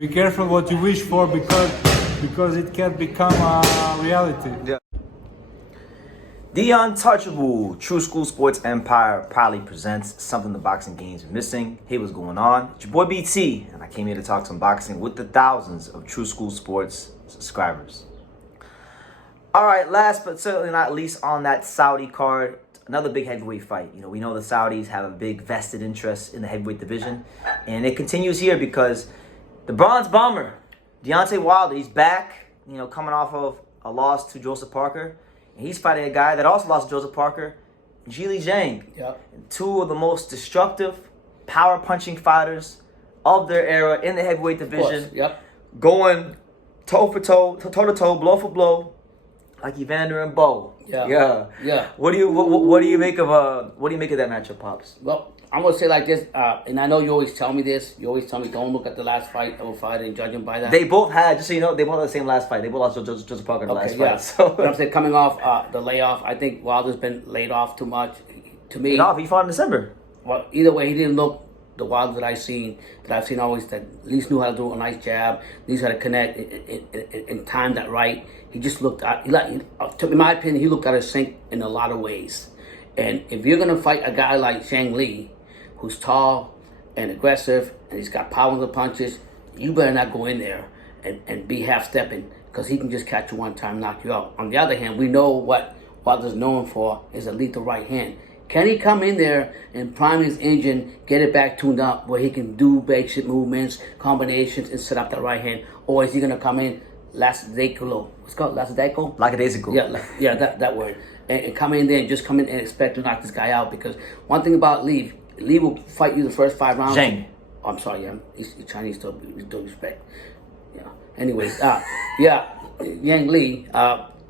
Be careful what you wish for because it can become a reality. Yeah. The Untouchable True School Sports Empire proudly presents something the boxing game's missing. Hey, what's going on? It's your boy BT, and I came here to talk some boxing with the thousands of True School Sports subscribers. All right, last but certainly not least on that Saudi card, another big heavyweight fight. You know, we know the Saudis have a big vested interest in the heavyweight division, and it continues here because the Bronze Bomber, Deontay Wilder, he's back, you know, coming off of a loss to Joseph Parker. And he's fighting a guy that also lost to Joseph Parker, Zhilei Zhang. Yep. Two of the most destructive, power-punching fighters of their era in the heavyweight division. Yep. Going toe-to-toe, blow for blow, like Evander and Bo. Yeah. What do you make of that matchup, Pops? Well, I'm gonna say like this, and I know you always tell me this. You always tell me don't look at the last fight of a fighter and judge him by that. They both had, just so you know, they both had the same last fight. They both lost to Joseph Parker in the last fight. So. But I'm saying coming off the layoff, I think Wilder's been laid off too much. To me, He fought in December. Well, either way, he didn't look the Wilder that I've seen always that at least knew how to do a nice jab, at least how to connect and time that right. He just looked out. In my opinion, he looked out of sync in a lot of ways. And if you're gonna fight a guy like Zhang Li, who's tall and aggressive and he's got power in the punches, you better not go in there and be half-stepping because he can just catch you one time, knock you out. On the other hand, we know what Wilder's known for is a lethal right hand. Can he come in there and prime his engine, get it back tuned up where he can do basic movements, combinations, and set up that right hand? Or is he going to come in lackadaisical? What's it called? Lackadaisical? Lackadaisical. Yeah, that word. And come in there and just come in and expect to knock this guy out. Because one thing about Lee will fight you the first 5 rounds. Zhang. I'm sorry, he's Chinese, still respect. Yeah. Anyways, Yang Lee,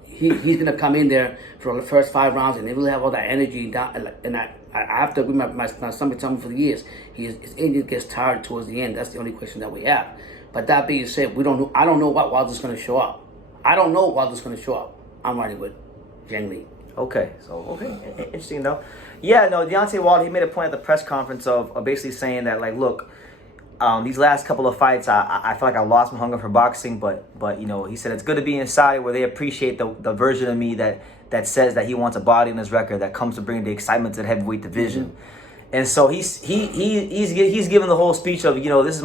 he's gonna come in there for the first 5 rounds, and they really have all that energy. And I have to agree. My son been telling me for years, his engine gets tired towards the end. That's the only question that we have. But that being said, I don't know what Wilder's gonna show up. I'm riding with Yang Lee. Okay, interesting though. Yeah, no, Deontay Wilder, he made a point at the press conference of basically saying that, like, look, these last couple of fights, I feel like I lost my hunger for boxing, but you know, he said it's good to be in Saudi where they appreciate the version of me that says that he wants a body in his record that comes to bring the excitement to the heavyweight division. Mm-hmm. And so he's given the whole speech of, you know, this is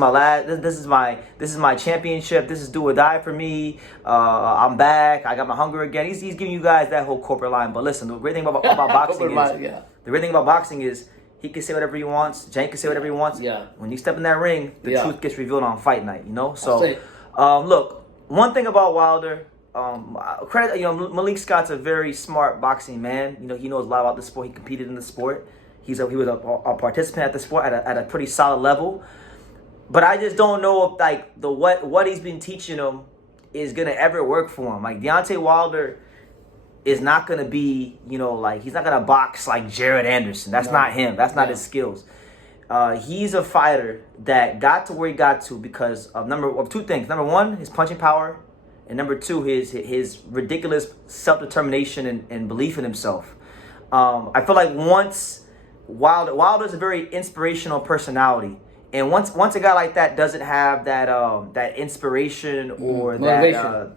my championship, this is do or die for me, I'm back, I got my hunger again. He's giving you guys that whole corporate line. But listen, the great thing about boxing is he can say whatever he wants, Jake can say whatever he wants. Yeah. When you step in that ring, the truth gets revealed on fight night, you know? So look, one thing about Wilder, credit, you know, Malik Scott's a very smart boxing man. You know, he knows a lot about the sport. He competed in the sport. He was a participant at the sport at a pretty solid level. But I just don't know if, like, what he's been teaching him is going to ever work for him. Like, Deontay Wilder is not going to be, you know, like, he's not going to box like Jared Anderson. That's not him. That's not his skills. He's a fighter that got to where he got to because of 2 things. Number 1, his punching power. And number 2, his ridiculous self-determination and belief in himself. I feel like once Wilder's a very inspirational personality, and once a guy like that doesn't have that inspiration or motivation.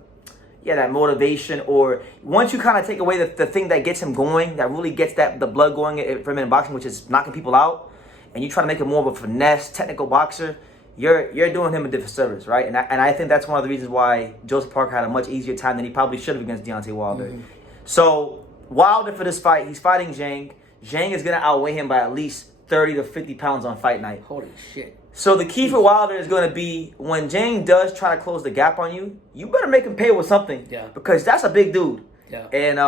that motivation, or once you kind of take away the thing that gets him going, that really gets the blood going for him in boxing, which is knocking people out, and you try to make him more of a finesse, technical boxer, you're doing him a disservice, right? And I think that's one of the reasons why Joseph Parker had a much easier time than he probably should have against Deontay Wilder. Mm-hmm. So Wilder, for this fight, he's fighting Zhang. Zhang is going to outweigh him by at least 30 to 50 pounds on fight night. Holy shit. So the key for Wilder is going to be when Zhang does try to close the gap on you, you better make him pay with something. Yeah. Because that's a big dude. Yeah. And,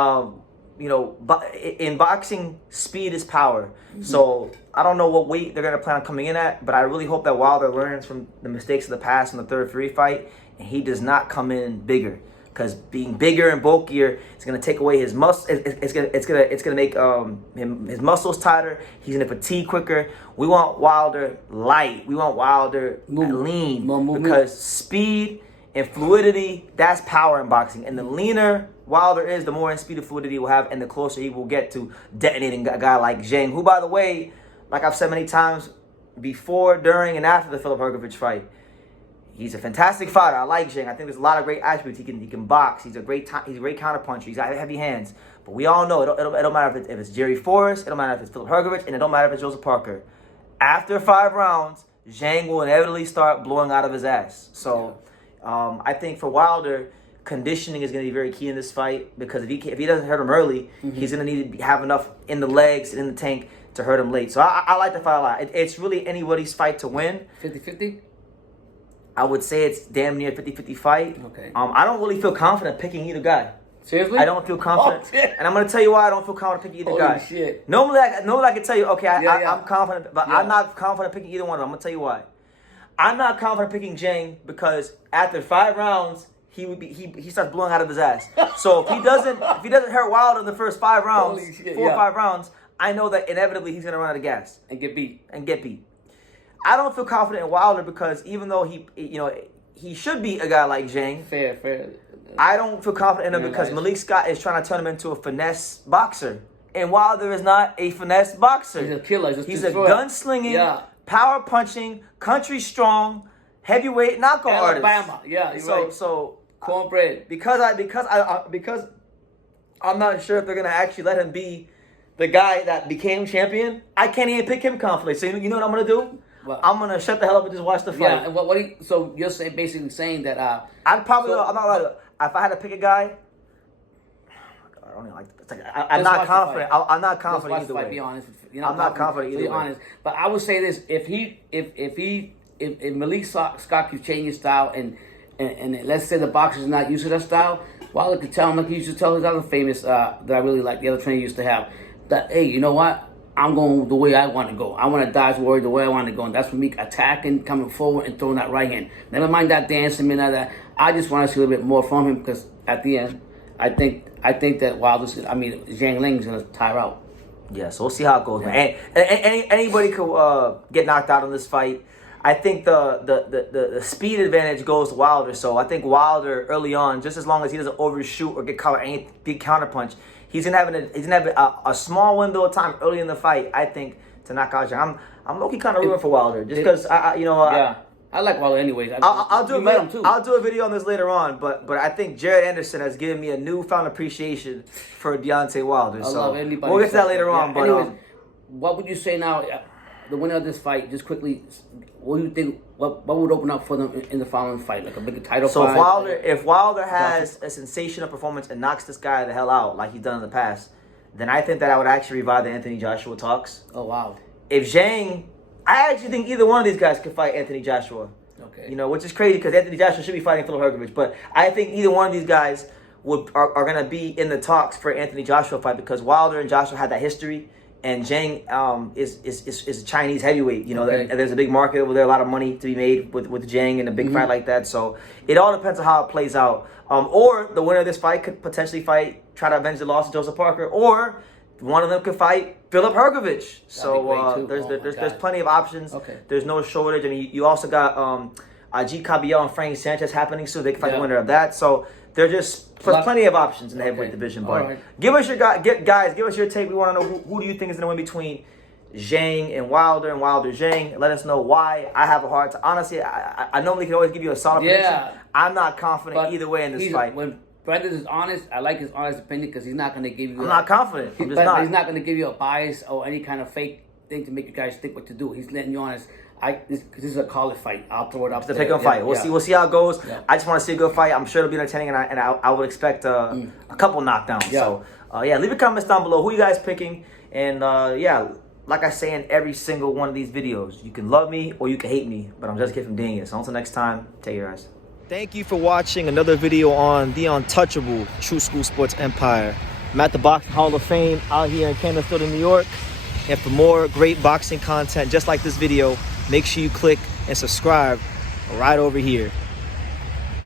you know, in boxing, speed is power. Mm-hmm. So I don't know what weight they're going to plan on coming in at, but I really hope that Wilder learns from the mistakes of the past in the third Fury fight, and he does not come in bigger. Because being bigger and bulkier is going to take away his muscle. It's gonna make his muscles tighter. He's going to fatigue quicker. We want Wilder light. We want Wilder lean. Because speed and fluidity, that's power in boxing. And the leaner Wilder is, the more speed and fluidity he will have, and the closer he will get to detonating a guy like Zhang, who, by the way, like I've said many times, before, during, and after the Filip Hrgovic fight, He's a fantastic fighter. I like Zhang. I think there's a lot of great attributes. He can box. He's a great counterpuncher. He's got heavy hands. But we all know it don't matter if it's Jerry Forrest. It don't matter if it's Philip Hergovich, and it don't matter if it's Joseph Parker. After 5 rounds, Zhang will inevitably start blowing out of his ass. So I think for Wilder, conditioning is going to be very key in this fight, because if he doesn't hurt him early, he's going to need to have enough in the legs and in the tank to hurt him late. So I like the fight a lot. It's really anybody's fight to win. 50-50? I would say it's damn near 50-50 fight. Okay. I don't really feel confident picking either guy. Seriously? I don't feel confident. Oh, shit. And I'm going to tell you why I don't feel confident picking either guy. Shit. Normally I can tell you, okay, I'm confident, but Yeah. I'm not confident picking either one of them. I'm going to tell you why. I'm not confident picking Zhang because after 5 rounds, he starts blowing out of his ass. So if he doesn't hurt Wilder in the first 5 rounds, 4 or 5 rounds, I know that inevitably he's going to run out of gas And get beat. I don't feel confident in Wilder because even though he should be a guy like Zhang, Fair. I don't feel confident in him because Malik Scott is trying to turn him into a finesse boxer. And Wilder is not a finesse boxer. He's a killer. He's a gunslinging, power punching, country strong, heavyweight knockout artist. Alabama. Yeah, you're right. So Cornbread. because I'm not sure if they're gonna actually let him be the guy that became champion, I can't even pick him confidently. So you know what I'm gonna do? What? I'm gonna shut the hell up and just watch the fight. Yeah, and so you're basically saying that I'm not allowed. If I had to pick a guy, I don't even like. I'm not confident. I'm not confident either way. Be honest. I'm not confident either way. Honest. But I would say this: if Malik Scott keeps changing his style, and let's say the boxer's not used to that style, Wilder could tell him like he used to tell his other famous that I really like, the other trainer used to have, that hey, you know what? I'm going the way I want to go. I want to dodge warrior the way I want to go, and that's for me attacking, coming forward, and throwing that right hand. Never mind that dancing, none of that. I just want to see a little bit more from him because at the end, I think that Zhang Ling's gonna tire out. Yeah, so we'll see how it goes, man. And anybody could get knocked out in this fight. I think the speed advantage goes to Wilder. So I think Wilder early on, just as long as he doesn't overshoot or get caught with any big counterpunch, he's gonna have a small window of time early in the fight, I think, to knock out Zhang. I'm low-key kind of rooting for Wilder just because I like Wilder anyways. I'll do a video on this later on, but I think Jared Anderson has given me a newfound appreciation for Deontay Wilder. So we'll get to that later on. But anyways, what would you say now? The winner of this fight, just quickly, what do you think? What would open up for them in the following fight, like a big title fight? So if Wilder has a sensational performance and knocks this guy the hell out like he's done in the past, then I think that I would actually revive the Anthony Joshua talks. Oh wow! If Zhang, I actually think either one of these guys could fight Anthony Joshua. Okay. Which is crazy because Anthony Joshua should be fighting Philip Hergovich, but I think either one of these guys are going to be in the talks for Anthony Joshua fight because Wilder and Joshua had that history. And Zhang is a Chinese heavyweight. There's a big market over there, a lot of money to be made with Zhang in a big fight like that. So it all depends on how it plays out. Or the winner of this fight could potentially try to avenge the loss of Joseph Parker, or one of them could fight Philip Hergovich. So there's plenty of options. Okay. There's no shortage. I mean, you also got G. Caballero and Frank Sanchez happening soon. They can fight the winner of that. So there's plenty of options in the heavyweight division. But give us your guys, give us your take. We want to know who do you think is going to win between Zhang and Wilder Zhang. Let us know why. I have a hard time. Honestly, I normally can always give you a solid prediction. I'm not confident either way in this fight. When Brendan is honest, I like his honest opinion because he's not going to give you. I'm not confident. He's not going to give you a bias or any kind of fake thing to make you guys think what to do. He's letting you honest. This is a call it fight. I'll throw it up. It's a pick and fight. We'll see how it goes. Yeah. I just want to see a good fight. I'm sure it'll be entertaining, and I would expect a couple knockdowns. Yeah. So leave your comments down below. Who you guys picking? And like I say in every single one of these videos, you can love me or you can hate me, but I'm just a kid from Daniel. So until next time, take care, guys. Thank you for watching another video on the untouchable True School Sports Empire. I'm at the Boxing Hall of Fame out here in Canterbury, New York. And for more great boxing content just like this video, make sure you click and subscribe right over here.